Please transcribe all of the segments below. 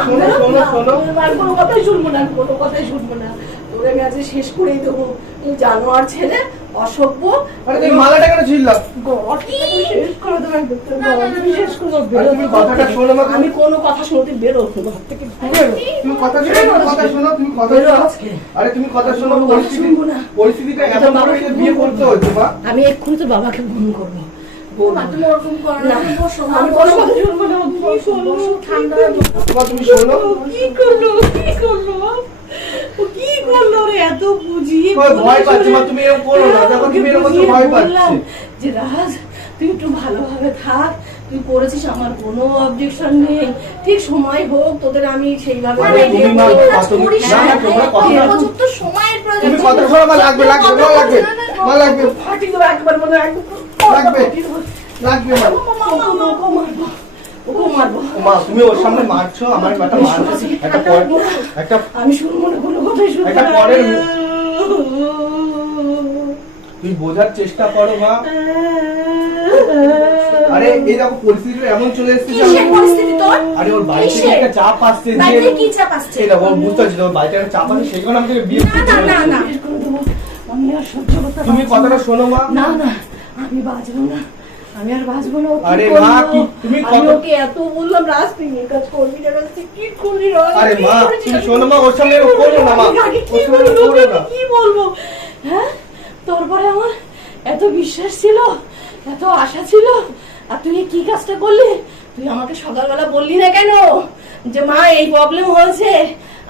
শোনো শোনো শোনো, আমি কোনো কথাই শুনবো না, কোনো কথাই শুনবো না। তোরে গেছে শেষ করেই দেবো। তুই জানোয়ার ছেলে, অসভ্য। আরে তুমি মালাটা কেন ছিড়লা? শেষ করে দেবো একদম, তুমি শেষ করে দেবো। আরে তুমি কথাটা শোনো মা। আমি কোনো কথা শুনতে বেরো ঘর থেকে, বেরো। তুমি কথা শোনো, কথা শোনো, তুমি কথা বেরো শোনো। আজকে। আরে তুমি কথা শোনো, কোনো কথা শুনবো না। পরিস্থিতিটা এমন ভাবে যে বিয়ে করতে হচ্ছে মা। আমি এক্ষুনি তো বাবাকে ফোন করবো। তুমি ওরকম করো না, তুমি বসো, আমি কোনো কথা শুনবো না। বসো, ঠান্ডা হয়ে বসো। মা তুমি শোনো, কি করলো, কি করলো, ও কি করলো রে? এত বুঝিয়ে ভয় পাচ্ছে মা, তুমি এরকম করো না। দেখো তুমি এরকম করতে ভয় পাচ্ছে। যে রাজ, তুই একটু ভালোভাবে থাক, তুই করেছিস, আমার কোনো অবজেকশন নেই। ঠিক সময় হোক, তোদের আমি সেইভাবে আরে তুমি মা, তুমি না না তোমরা কথা উপযুক্ত সময়ের প্রয়োজন। তুমি কথা শোনো মা, লাগবে লাগবে মা, লাগবে মা, লাগবে ফাটি দেবো একবার, মনে হয় একদম লাগবে লাগবে মা। ওকে মারবো, ওকে মারবো। মা তুমি ওর সামনে মারছো, আমার একটা মারছো, একটা আমি শুনবো না, কোনো কথাই শুনবো একটা না। পরের তুই বোঝার চেষ্টা করো মা। আরে এই দেখো পরিস্থিতিটা এমন চলে এসেছে যে কিসের পরিস্থিতি তোর? আরে ওর বাড়ি থেকে কিসের? একটা চাপ আসছে যে বাড়িতে কি চাপ আসছে? এই দেখো বুঝতে পারছি ওর বাড়িতে একটা চাপ আসছে, সেই কারণে আমি তোকে বিয়ে করতে না, না, বলেছি। না। শেষ করে দেবো। আমি আর সহ্য করতে তুমি পারছি কথাটা শোনো মা। না, না, আমি বাঁচবো না, আমি আর বাঁচবো না। ও কি আরে করলো? মা, তুমি আমি কথা- ওকে এত বললাম, রাজ তুই এই কাজ করবি না, রাজ তুই কি করলি রাজ? আরে কি মা করেছিস? তুমি শোনো মা, ওর সামনে এরকম করো না মা, আমি আগে কি ওর সামনে বলবো, করো না। কি বলবো? হ্যাঁ, তোর পরে আমার এত বিশ্বাস ছিল, এত আশা ছিল, আর তুই এই কি কাজটা করলি? তুই আমাকে সকালবেলা বললি না কেন যে মা এই প্রবলেম হয়েছে?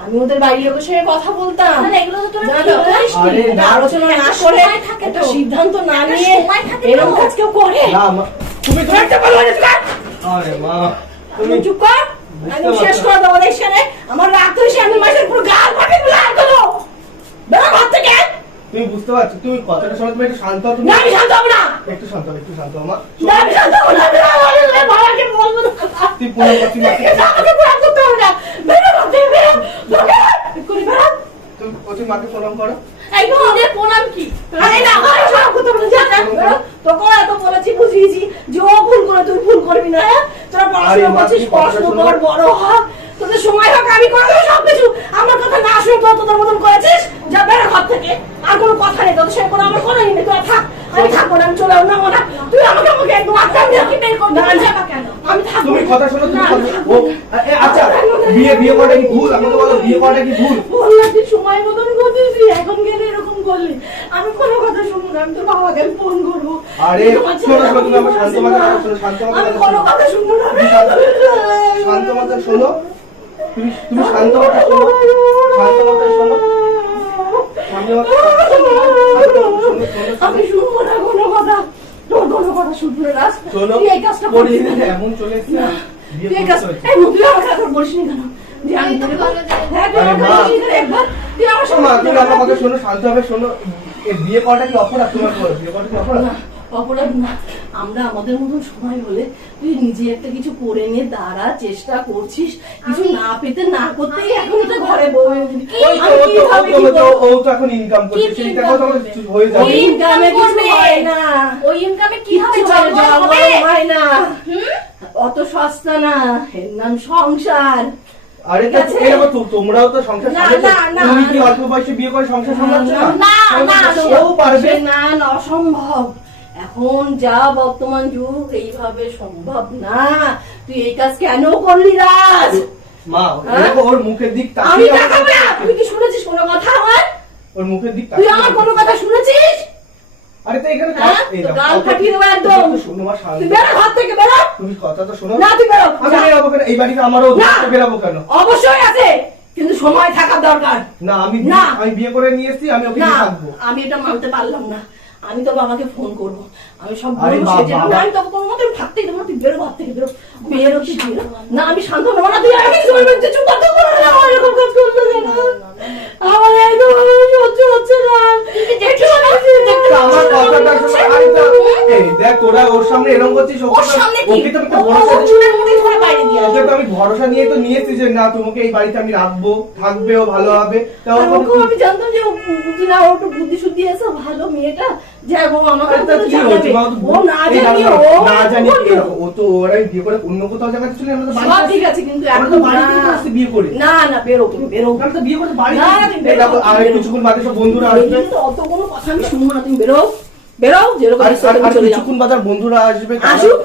আমি ওদের বাড়ির লোকের সঙ্গে কথা বলতাম। না, এগুলো তো তোরা জানো, ঠিক করিসনি। আরে না, আলোচনা না একটা করে, সময় থাকে একটা তো। সিদ্ধান্ত না একটা নিয়ে সময় থাকে তো। এরকম কাজ কেউ করে? না মা, তুমি তুই একটা ভালো হয়ে গেছিস, আরে মা তুমি তুমি চুপ কর। আমি বুঝতে শেষ পারছো করে দেবো দেখছি না। আমার রাগ তো এসে আমি মাসের পুরো গাল ফাটিয়ে দিল, আর করো বেরো ঘর থেকে। তুমি বুঝতে পারছো, তুমি কথাটা শোনো, তুমি একটু শান্ত হও, তুমি না, আমি শান্ত হবো না। একটু শান্ত হও, একটু শান্ত হও মা। না, আমি শান্ত হবো না। আমি বাবাকে বলবো না। তুই পুরো কথা ঠিক আছে, আমাকে পুরো করতে হবে না। বেরো ঘর থেকে, বেরো। বেরো। এক্ষুনি বেরো। তুমি মাকে প্রণাম করো। এই তোদের প্রণাম কি? আরে না, আমার সব করতে হবে না। যা, যা, বেরো। তোকে এত বলেছি, বুঝিয়েছি যে ও ভুল করে তুই ভুল করবি না। হ্যাঁ? তোরা পড়াশোনা আরে মা, করছিস, তুই কথাটা পড়াশোনা শোনো। কর, বড় হ। তোদের সময় হোক, আমি করে দেবো সবকিছু। আমার কথা না শুনে তো তোদের মতন করেছিস। যা, বেরো ঘর থেকে। আর কোনো কথা নেই তোদের সঙ্গে, কোনো আমার কোনো ই নেই। তোরা থাক, আমি থাকবো না, আমি চলে যাবো না। তুই আমাকে আমাকে একদম আটকান দিয়ে কি বের করবি? না, যাবা কেন? আমি থাকবো তুমি না। কথা শোনো, তুমি না, কথা আমি ও আচ্ছা, বিয়ে করাটা কি ভুল? আমাকে বলো, বিয়ে করাটা কি ভুল? বললাম তুই সময় মতন করছিস, এখন গেলে এরকম করলি। আমি কোনো কথা শুনবো না, আমি তোর বাবাকে আমি ফোন করবো। আরে তোমার শোনো ছেলে শোনো, তুমি আমার আমাকে শান্ত বলছে মাথায় না। শোনো, শান্ত আমি মাথায় কোনো শোনো। কথা শুনবো না। শান্ত মাথায় শোনো, তুমি শান্ত মাথায় শোনো, শান্ত মাথায় শোনো, শান্ত মাথায় আমি শুনবো না কোনো কথা, তোর কোনো কথা শুনবো না। রাজ, শোনো, তুই এই কাজটা করবি না। পরিস্থিতি এমন চলে এসেছে না, বিয়ে তুই এই করতে কাজ, হচ্ছে। এই তুই আমার কথা বলিস নি কেন? যে আমি এই তো তোকে বলো যে- হ্যাঁ, তুই আরে আমাকে মা। বলিস নি কেন একবার? তুই আমার শোনো, সঙ্গে তুমি আমার কথা শোনো, শান্তভাবে শোনো। এই বিয়ে করাটা কি অপরাধ? তোমার বলো, বিয়ে করাটা কি অপরাধ? না, অপরাধ না। আমরা আমাদের মতন সময় হলে তুই নিজে একটা কিছু করে নিয়ে দাঁড়া, চেষ্টা করছিস, কিছু না পেতে না করতেই এখন এটা ঘরে বসে ওই তো, ও তো এখন ইনকাম করছে, কি সেইটা income তো আমার করবে? হয়ে যাবে। ওই ইনকামে কিছু হয় না, ওই ইনকামে কি হবে? কিচ্ছু জন্ম হবে? হয় না, হুম? অত সস্তা না, এর নাম সংসার। আরে ঠিক আছে? এরকম তোমরাও তো সংসার না, সামলাচ্ছ। না, না, তুমি কি না। অল্প বয়সে বিয়ে করে সংসার সামলাচ্ছ না? না, না, ও পারবে। না, না, অসম্ভব। এখন যা বর্তমান যুগ, এইভাবে সম্ভব না। তুই এই কাজ কেন করলি রাজ? মা, হ্যাঁ? এরকম ওর মুখের দিক আমি তাকিয়ে দেখাবো না। তুই কি শুনেছিস কোনো কথা আমার? ওর মুখের দিক তুই তাকিয়ে আমার কোনো কথা শুনেছিস? আরে তো এখানে হ্যাঁ? এই তো দেখো, গাল কথা- ফাটিয়ে দেবো একদম। কথা তো শোনো মা, শান্ত। তুই বেরো ঘর থেকে, বেরো। তুমি কথা তো শোনো। না, তুই বেরো। আমি যা। বেরাবো কেন? এই বাড়িতে আমারও না। বেরাবো কেন? অবশ্যই আছে, কিন্তু সময় থাকার দরকার। না, না। আমি বিয়ে করে নিয়ে এসেছি, আমি ওকে না, নিয়ে থাকবো। আমি এটা মানতে পারলাম না। আমি তো বাবাকে ফোন করব। আমি সব আরে বলবো, বাবা, সেটা বাবা। আমি তোকে কোনো মতে থাকতেই দেবো না। তুই বেরো ঘর থেকে, বেরো। বেরো কি বেরো? না, আমি শান্ত হবো না। তুই আমি চলবে, তুই চুপ কর, তুই করো না। আমার এরকম কাজ করতে দে না। আমার একদম সহ্য হচ্ছে না। একটু তো আমার কথাটা শোনো। আরে তো এই দেখ, তোরা ওর সামনে এরকম করছিস, ওর সামনে কি? ওকে তো আমি একটা ও বড় ওর চুলের মুঠি ধরে বাইরে দিয়ে আসবে। ওকে তো আমি আমি ভরসা নিয়ে তো নিয়েছি যে না তোমাকে এই বাড়িতে আমি রাখবো, থাকবেও ভালো হবে। তাও আর এখন ওকে আমি জানতাম যে ও বুদ্ধি না, ও একটু বুদ্ধি শুদ্ধি আছে, ভালো মেয়েটা, যাই হোক আমাকে আরে তা তো কি হয়েছে? জানাবে। মা তো ও না এই জানি না, ও না জানি বলবে। এরকম। ও তো ওরাই বিয়ে করে অন্য কোথাও জায়গাতে ছিল, আমরা তো সব বাড়িতে ঠিক আছে, কিন্তু আমরা এখন তো বাড়িতে না। আসছি বিয়ে করে। না না, বেরো তুমি, বেরো। আমরা তো বিয়ে করে বাড়িতে না, আসছি। তুমি বেরো, এই দেখো, আর তুমি বেরো। কিছুক্ষণ বাদে সব বন্ধুরা আসবে। এই তো অত কোনো কথা আমি শুনবো না, তুমি বেরো, বেরো, যেরকম আর ইচ্ছা তুমি আর চলে যাও। কিছুক্ষণ বাদে আর বন্ধুরা আসবে। আসুক,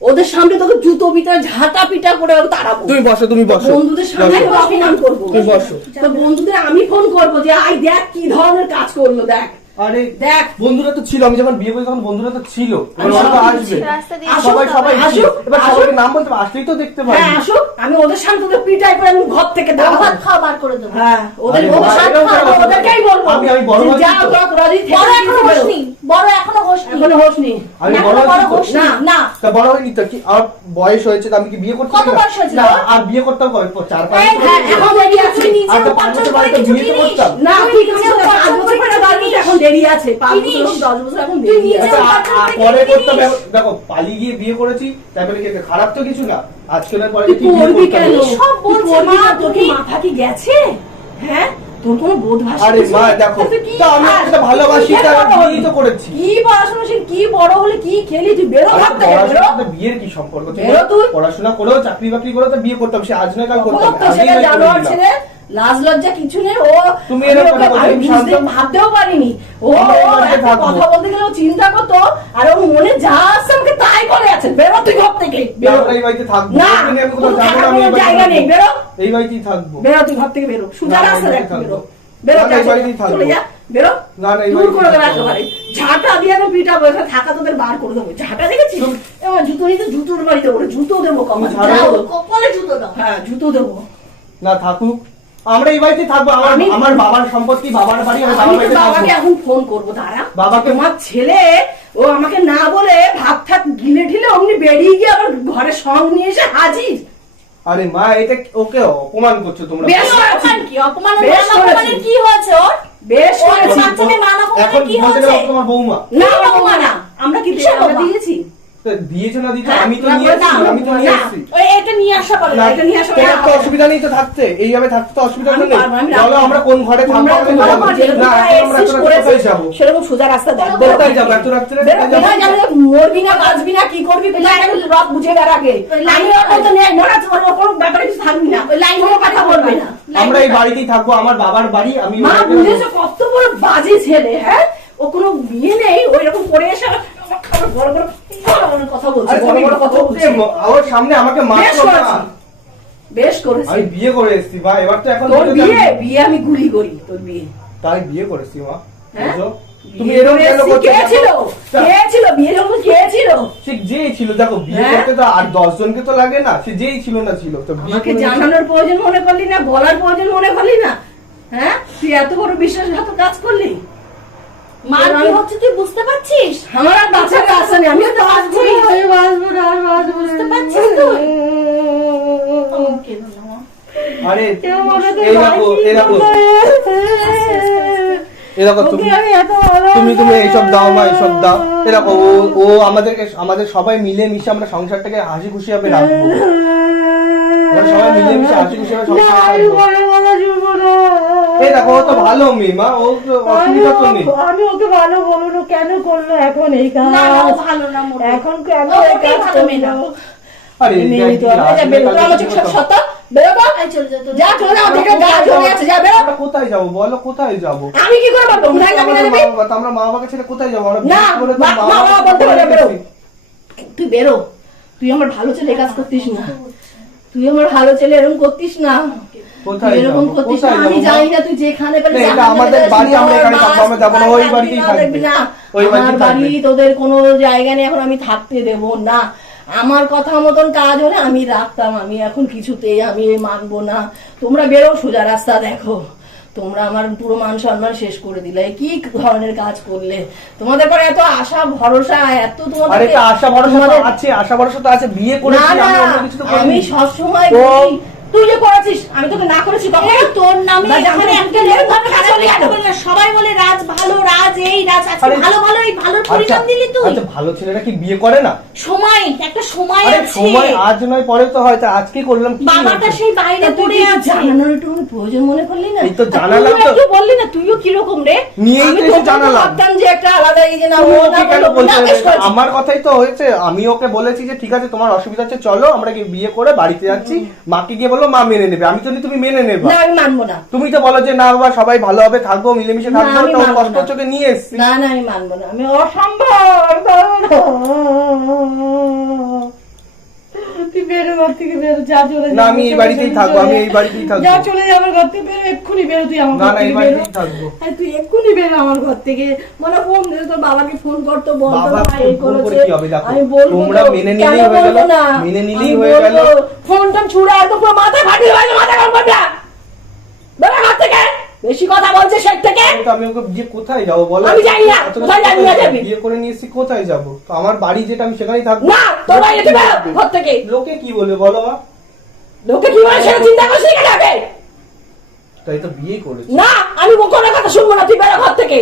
ওদের সামনে তোকে জুতো পিটা ঝাঁটা পিটা করে ওকে তাড়াবো। তুমি বসো, তুমি বসো। বন্ধুদের সামনে বসো। তোকে অপমান করবো। তুমি বসো। তো বন্ধুদের আমি ফোন করবো যে আই দেখ কি ধরনের কাজ করলো, দেখ আরে দেখ। বন্ধুরা তো ছিল, আমি যখন বিয়ে করি তখন বন্ধুরা তো ছিল। এবার আমি ওরা তো সব আসবে। রাস্তা দিয়ে আসুক, সবাই সবাই আসুক, ছিল। এবার আসুক। সবাইকে নাম বলতে হবে, আসলেই তো দেখতে পারি। হ্যাঁ আসুক, আমি ওদের সামনে তোদের পিটাই করে আমি ঘর থেকে দাও। ভাত খাওয়া বার করে দেবো। হ্যাঁ ওদের আরে ওদের ভাই, সামনে এরকম খাবো, কেন? ওদেরকেই বলবো আমি বড় যে হচ্ছি যা তো। তোরা যদি বড় থেকে এখনো দিতে হোস পারো। নি, বড় এখনো হোস নি। এখনো হোস নি। আমি এখনো বড় বড় হচ্ছি তো। হোস নি। না। না তা বড় হয়নি তো কি আর বয়স হয়েছে, তো আমি কি বিয়ে করতে কত পারি না? বয়স হয়েছে না, তোর? আর বিয়ে করতে হবে 4-5 এই, হ্যাঁ, এখন দেরি আছে। তুই আর নিজে তো 5 উপার্জন বছর করে বাড়িতে কিছু বিয়ে তো কিনিস। করতাম। না তুই ঠিক নিজে আছে, তো 5 উপার্জন বছর করে করে কিছু বাড়িতে কিনিস। এখন দেরি আছে, 5 কিনিস। বছর 10 বছর এখন তুই দেরি নিজে আছে। আচ্ছা, উপার্জন করে পরে কিছু করতে হবে। কিনিস। দেখো পালিয়ে গিয়ে বিয়ে করেছি, তারপরে কি খারাপ তো কিছু না। আজকে না পরে তুই কি বিয়ে করবি করতে কেন? হবে? সব তুই বলছে করবি মা, না, তোর কি তুমি- মাথা কি গেছে? হ্যাঁ তোর কোনো বোধ ভাষা আরে কিছু মা নেই? দেখো, তুই কি তা আমি খাস? একটা ভালোবাসি, তুই তা বড় হলি? বিয়েই তো করেছি। কি পড়াশোনা সে কি বড় হলে কি খেলি, তুই বেরো আরে ঘর থেকে, বেরো। পড়াশোনার সাথে বিয়ের কি সম্পর্ক? তুমি বেরো তুই। পড়াশোনা করেও চাকরি বাকরি করেও তো বিয়ে করতাম, সে আজ নয় কাল করতাম। তো সেটা জানোয়ার ছেলে, লাজ লজ্জা কিছু নেই। ও তুমি আমি এরকম ওকে কথা বলছো, আমি তুমি বুঝতে শান্ত। ভাবতেও পারিনি। ও আমরা এই ও বাড়িতে একটা থাকবো। কথা বলতে গেলে ও চিন্তা করতো, আর ওর মনে যা আসছে আমাকে তাই করে আছে। বেরো তুই ঘর থেকে, বেরো। আমরা এই বাড়িতে থাকবো। না, তুমি আমি কোথাও তোর যাবো না, থাকার আমি এই কোনো বাড়িতে জায়গা নেই, থাকবো। বেরো। এই বাড়িতেই থাকবো। বেরো তুই ঘর থেকে, বেরো। সোজা না, না, রাস্তা এই দেখ, বাড়িতেই বেরো। থাকবো। বেরো, না, না, এই বাড়িতেই থাকবো। চলে যা, বেরো। না, না, এই দূর বাড়িতেই করে থাকবো। রাখতে পারে। ঝাঁটা দিয়ে আমি পিটাবো, এখানে থাকা তোদের বার করে দেবো। ঝাঁটা দেখেছিস? এবার জুতো নিতে জুতোর বাড়ি দেবো, জুতো দেবো কমা। ঝাড়া যাও, দেবো। কপালে জুতো দাও। হ্যাঁ জুতো দেবো। না থাকুক, আমরা এই বাড়িতে থাকবো। আমার বাবার সম্পত্তি, বাবার বাড়ি, আমি আমি বাবার তো বাড়িতে বাবাকে থাকবো। এখন ফোন করবো, দাঁড়া। বাবাকে- তোমার ছেলে ও আমাকে না বলে ভাত ঠাত গিলে ঢিলে অমনি বেরিয়ে গিয়ে আবার ঘরে সঙ্গ নিয়ে এসে হাজির। আরে মা, এটা ওকে অপমান করছো তোমরা। বেশ করেছি। অপমান কি? অপমানের বেশ মান অপমানের করেছি। কি হয়েছে ওর? বেশ ওর করেছি। বাচ্চাকে মান এখন অপমানের কি বলতে হয়েছে? গেলে ও তোমার বৌমা। না বাবা না, আমরা কি কিসের আমরা বাবা? দিয়েছি? তো দিয়েছো না দিয়েছো, হ্যাঁ, আমি তো না, নিয়ে এসেছি, না, আমি তো নিয়ে না। এসেছি। ওই এটা নিয়ে আসা পারে না, না। এটা নিয়ে আসা তোমার তো না। অসুবিধা নেই তো থাকতে, এইভাবে থাকতে তো অসুবিধা আমি নেই। পারবো, আমি বলো রাখবো। আমরা কোন ঘরে থাকবো, তোমরা আমি তোমার জানাবো। বাবা যেরকম না, তোরা এখন আমরা এসছিস এত রাতে করেছিস, কোথায় যাবো? সেরকম সোজা রাস্তা দেখ। কোথায় যাবো এত রাত্রে? বেরো, কোথায় যাবো? কোথায় যাবে? মরবি না বাঁচবি না কি করবি কোথায় যাবি? রথ বুঝে বের আগে। আমি ওর মতো নেই, মনে আছে ওর কোনো ব্যাপারে কিছু থাকবি না। ওই লাইন কোনো কথা বলবি না। আমরা এই বাড়িতেই থাকবো, আমার বাবার বাড়ি, আমি মা ওখানে বুঝেছো কত বড় বাজে ছেলে, হ্যাঁ? ও কোনো বিয়ে নেই, ওই রকম করে এসে আমার বড় বড় কথা বলছে, আরে বড় তুমি বড় কথা বলছে। ওর সামনে আমাকে বেশ মারছো না। করেছি, বেশ করেছি। আমি বিয়ে করে এসেছি মা, এবার তো এখন তোর বুঝে বিয়ে যাবি। বিয়ে আমি গুলি করি, তোর বিয়ে। তাই বিয়ে করেছি মা, হ্যাঁ? বুঝো? তুমি বিয়ে এরকম করে কেন এসেছি, করছো? কে ছিল? তা- কে ছিল? বিয়ে যখন কে ছিল? সে যেই ছিল, দেখো বিয়ে হ্যাঁ? করতে তো আর 10 জনকে তো লাগে না, সে যেই ছিল না ছিল তো বিয়ে আমাকে করে- জানানোর প্রয়োজন মনে করলি না, বলার প্রয়োজন মনে করলি না, হ্যাঁ? তুই এত বড় বিশ্বাসঘাত কাজ করলি। মার কি হচ্ছে তুই বুঝতে পারছিস? আমার আর বাঁচার আশা নেই, আমি তো বাঁচবো না, আমি বাঁচবো না, আর বাঁচবো না। বুঝতে পারছিস তুই? কেঁদো না মা। আরে কেউ মনে তো এই দেখো, বাকি এই দেখো, কোথায়? এই দেখো তুমি ওকে আমি এত ভালো তুমি এইসব দাও মা, এইসব দাও। এই দেখো ও আমাদের সবাই মিলে মিশে আমরা সংসারটাকে হাসি খুশি ভাবে রাখবো। আমরা সবাই মিলে মিশে হাসি খুশি ভাবে সংসার রাখবো। এই দেখো ও তো ভালো মেয়ে মা, ও তো অসুবিধা তো নেই। আমি ওকে ভালো বলবো, কেন করলো এখন এই কাজ? না, ও ভালো না মোটেও। এখন কেন ও এই মোটেই কাজ ভালো মেয়ে না। করলো? আরে এই মেয়ে তো আমার যা বেরো, আমার চোখ সব সত্য, বেরো তো। এই চলে যা, তোর যা, চলে যা, ওদিকে গা জ্বলে আছে, যা, বেরো। আমরা কোথায় যাবো বলো, কোথায় যাবো? আমি কি করে বলবো? কোথায় যাবি না যাবি? আমরা মা বাবাকে ছেড়ে কোথায় যাবো? আমরা না, বিয়ে করে তো মা- মা মা বাবা বলতে পারে, বেরো। তুই বেরো, তুই আমার ভালো ছেলে কাজ করতিস না, তুই আমার ভালো ছেলে এরকম করতিস না, কোথায় তুই এরকম যাবো? করতিস না। কোথায় আমি যাবো? জানি না তুই যেখানে পেলে না, এটা যেখানে আমাদের পেলে বাড়ি, আমরা এখানে মাছ, থাকবো, আমরা যাবো না, ওই মাছ, বাড়িতেই না, থাকবে। দেখবি না। ওই আমার বাড়িতেই বাড়ি থাকবে। তোদের কোনো জায়গা নেই, এখন আমি থাকতে দেব না। আমার কথা মতন কাজ হলে আমি রাখতাম, আমি এখন কিছুতেই আমি মানবো না। তোমরা বেরো, সোজা রাস্তা দেখো। তোমরা আমার পুরো মান সম্মান শেষ করে দিলে, কি ধরনের কাজ করলে? তোমাদের পরে এত আশা ভরসা, এত আরে তোমাদের তা আশা ভরসা তো তোমাদের- আছে, আশা ভরসা তো আছে, বিয়ে না করেছি না, আমি, অন্য কিছু তো আমি করিনি। সবসময় ও বলি, তুই যে করেছিস আমি তোকে না করেছি কখন? এই তোর নামে বাজে এখানে আমাকে একটা এরকম লোক ভাবে খারাপ চলে কথা গেল। বলে না। সবাই বলে রাজ ভালো, রাজ এই রাজ আজকে আরে, ভালো ভালো এই ভালোর পরিণাম দিলি তুই। আচ্ছা ভালো ছেলেরা কি বিয়ে করে না? সময় একটা সময় আরে আছে। সময় আজ নয় পরে তো হয়, তা আজকে করলাম কি বাবাটা হয়েছে? সেই বাইরে তুই পড়ে কি আছে। জানানোর একটু প্রয়োজন মনে করলি না? এই তো জানালাম তুইও তো। একটু বললি না তুইও কিরকম রে? নিয়েই আমি তো এসে তোকে জানালাম। ভাবতাম যে একটা আলাদা এই যে না ও ও না কি কেন বললো, বলতে না হবে? বেশ করেছি। আমার কথাই তো হয়েছে, আমি ওকে বলেছি যে ঠিক আছে তোমার অসুবিধা হচ্ছে চলো আমরা কি বিয়ে করে বাড়িতে যাচ্ছি, মাকে গিয়ে বললো মা মেনে নেবে, আমি তো নি তুমি মেনে নেবে। না আমি মানবো না। তুমি তো বলো যে না বাবা সবাই ভালো হবে থাকবো মিলেমিশে না, থাকবো, আমি তো মানবো কষ্ট না। চোখে নিয়ে এসছি। না না আমি মানবো না, আমি অসম্ভব। তুই বেরো ঘর থেকে বেরো, যা চলে যা। না আমি এই বাড়িতেই থাকবো, আমি এই বাড়িতেই থাকবো। যা চলে যা আমার ঘর থেকে বেরো, এক্ষুনি বেরো তুই আমার না ঘর না এই থেকে বেরো। বাড়িতেই থাকবো। আরে তুই এক্ষুনি বেরো আমার ঘর থেকে। মানে ফোন দে তোর বাবাকে, ফোন করতো বলতো বাবা ভাই এই ফোন করে করেছে। কি হবে দেখো, আমি বলবো তোমরা তো, মেনে কেন নিলেই হয়ে বলবো গেল, না? মেনে নিলেই আমি হয়ে গেল। বলবো, ফোনটা ছুড়ে একদম পুরো মাথা ফাটিয়ে দেবে, মাথা গরম করবে না। বেরো ঘর থেকে, বেশি কথা বলছে সেট থেকে। তো আমি ওকে বিয়ে কোথায় যাবো বলো? আমি জানি না, এতটা কোথায় যাবি না যাবি? বিয়ে করে নিয়ে এসেছি কোথায় যাবো? তো আমার বাড়ি যেটা আমি সেখানেই থাকবো। না তোর বাইরে তুই বেরো ঘর থেকে। লোকে কি বলবে বলো মা? লোকে কি বলে সেটা চিন্তা করছিস কেন আগে? তাই তো বিয়ে করেছি। না আমি কোনো কথা শুনবো না, তুই বেরো ঘর থেকে।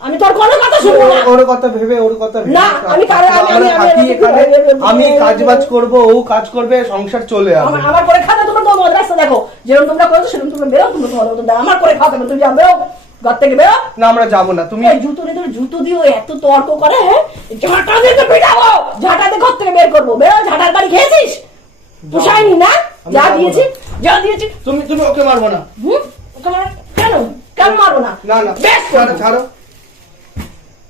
আমি তোর কোনো কথা শুনবো না। ওর কথা ভেবে ওর কথা ভেবে না, আমি কারো- আমি- আমরা আমি- থাকি আমি- এখানে, আমি আমি- কাজ বাজ করবো, ও কাজ করবে, সংসার চলে যাবে। আমার করে খাতে তোমরা তো রাস্তা দেখো, যেরকম তোমরা করেছো সেরকম তোমরা বেরো, তোমরা তোমার মতো দাও। আমার করে খাতে তুমি যা বেরো ঘর থেকে বেরো। না আমরা যাবো না, তুমি এই জুতো নিয়ে তোর জুতো দিও এত তর্ক করে, হ্যাঁ ঝাঁটা দিয়ে তো পিটাবো, ঝাঁটাতে ঘর থেকে বের করবো। বেরো, ঝাঁটার বাড়ি খেয়েছিস? পোষায়নি না? আমি যা যাবো দিয়েছি না। যা দিয়েছি। তুমি তুমি ওকে মারবো না। তোমার কেন কেন মারবো না? না না বেশ ছাড়ো করবো, ছাড়ো।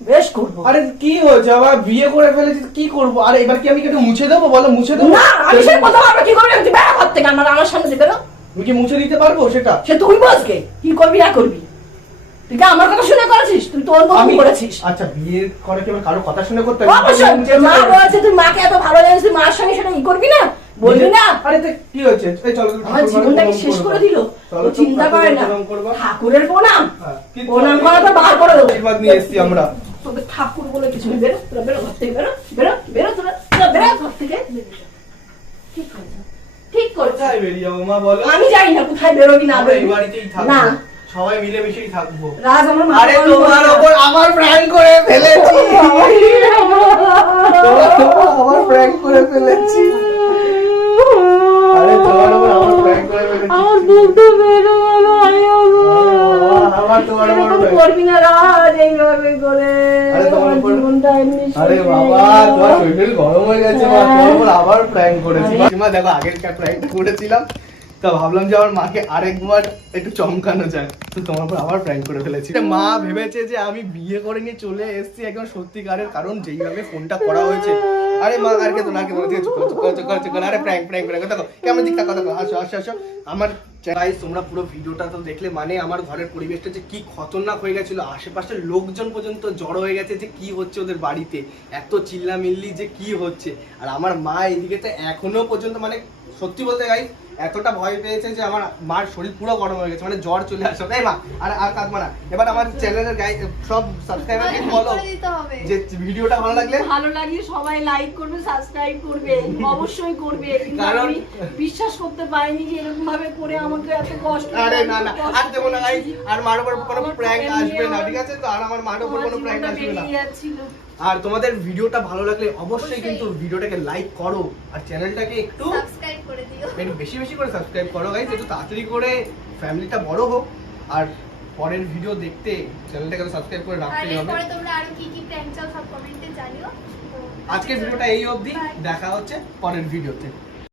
বেশ করবো। আরে কি হয়েছে আবার বিয়ে করে ফেলেছি কি করবো? আর এবার কি আমি কেটে মুছে দেবো বলো? মুছে দেবো না আমি সে কথা আমরা কি করবি? তুই বেড়া ঘর থেকে, আমার আমার সামনে দিয়ে বেরো। তুমি কি মুছে দিতে পারবো সেটা? সে তুই বসকে কি করবি না করবি, তুই কি আমার কথা শুনে করেছিস? তুই তোর মতো আমি করেছিস। আচ্ছা বিয়ে করে কি আমার কারো কথা শুনে করতে হবে? অবশ্যই মুছে যে মা দিতে পারবো। বলেছে তুই মাকে এত ভালো জানিস, তুই মার সঙ্গে সেটা ই করবি না, বলবি না? আরে তো কি হয়েছে? এই চলো তুমি আমার ঠাকুর ঘরে জীবনটাকে প্রণাম শেষ করবা। করে দিল, চলো ও তো চিন্তা ঠাকুর করে ঘরে না। প্রণাম করবা। ঠাকুরের প্রণাম, হ্যাঁ, কিন্তু প্রণাম করা তো বার করে দেবো। আশীর্বাদ নিয়ে এসছি আমরা। তোদের ঠাকুর বলে কিছু নেই, বেরো তোরা, বেরো ঘর থেকে, বেরো বেরো বেরো তোরা, তোরা বেরো ঘর থেকে। ঠিক করেছো, ঠিক করেছো। কোথায় বেরিয়ে যাবো মা বলো? আমি জানি না কোথায় বেরোবি না আমরা এই বেরোবি। বাড়িতেই থাকবো, না সবাই মিলে মিশেই থাকবো। রাজ আমার মা আরে তোমার ওপর আমার প্র্যাঙ্ক করে ফেলেছি, আমার প্র্যাঙ্ক করে ফেলেছি। আরে তোমার ওপর আমার প্র্যাঙ্ক করে ফেলেছি। আমার বুকটা বেড়ে গেল। আমার তোমার ওপর prank। করবি না রাজ এইভাবে করে, আরে তোমার আমার উপর- জীবনটা এমনি আরে শেষ বাবা হয়ে গেল। তোমার শরীর গরম হয়ে গেছে মা, তোমার উপর আবার প্র্যাঙ্ক করেছি। মা দেখো আগের প্র্যাঙ্ক করেছিলাম, তা ভাবলাম যে আমার মাকে আরেকবার একটু চমকানো যায়, তো তোমার উপর আবার প্র্যাঙ্ক করে ফেলেছি। মা ভেবেছে যে আমি বিয়ে করে নিয়ে চলে এসেছি একদম সত্যিকারের, কারণ যেইভাবে ফোনটা করা হয়েছে। আরে মা আর কে তো না কে তো চুপ কর, আরে প্র্যাঙ্ক প্র্যাঙ্ক প্র্যাঙ্ক দেখো কেমন দিকটা কথা কও, আসো আসো আসো। আমার গাইস তোমরা পুরো ভিডিওটা তো দেখলে, মানে আমার ঘরের পরিবেশটা যে কি খতরনাক হয়ে গেছিল, আশেপাশের লোকজন পর্যন্ত জড়ো হয়ে গেছে যে কি হচ্ছে ওদের বাড়িতে, এত চিল্লামিল্লি যে কি হচ্ছে। আর আমার মা এদিকে তো এখনো পর্যন্ত মানে সত্যি বলতে গাইস এতটা ভয় পেয়েছে যে আমার মার শরীর পুরো গরম হয়ে গেছে, মানে জ্বর চলে আসছে। এই মা আর কাঁদবা না। এবার আমার চ্যানেলের গাইস সব সাবস্ক্রাইবারকে বলো যে ভিডিওটা ভালো লাগলে ভালো লাগলে সবাই লাইক করবে, সাবস্ক্রাইব করবে, অবশ্যই করবে। কিন্তু কারণ- আমি বিশ্বাস করতে পারিনি যে এরকম ভাবে করে আমাকে এত কষ্ট আরে না না আর দেবো না গাইস, আর মার উপর কোনো প্র্যাঙ্ক আসবে না, ঠিক আছে? তো আর আমার মার উপর কোনো প্র্যাঙ্ক আসবে না। আর তোমাদের ভিডিওটা ভালো লাগলে অবশ্যই কিন্তু ভিডিওটাকে লাইক করো, আর চ্যানেলটাকে একটু সাবস্ক্রাইব করে দিও। একটু বেশি বেশি করে সাবস্ক্রাইব করো গাইস, একটু তাড়াতাড়ি করে ফ্যামিলিটা বড় হোক। আর পরের ভিডিও দেখতে চ্যানেলটাকে সাবস্ক্রাইব করে আর রাখতে হবে। এরপরে তোমরা আরো কি কি প্র্যাঙ্ক চাও সব কমেন্টে জানিও। তো আজকের ভিডিওটা এই অবধি, দেখা হচ্ছে পরের ভিডিওতে।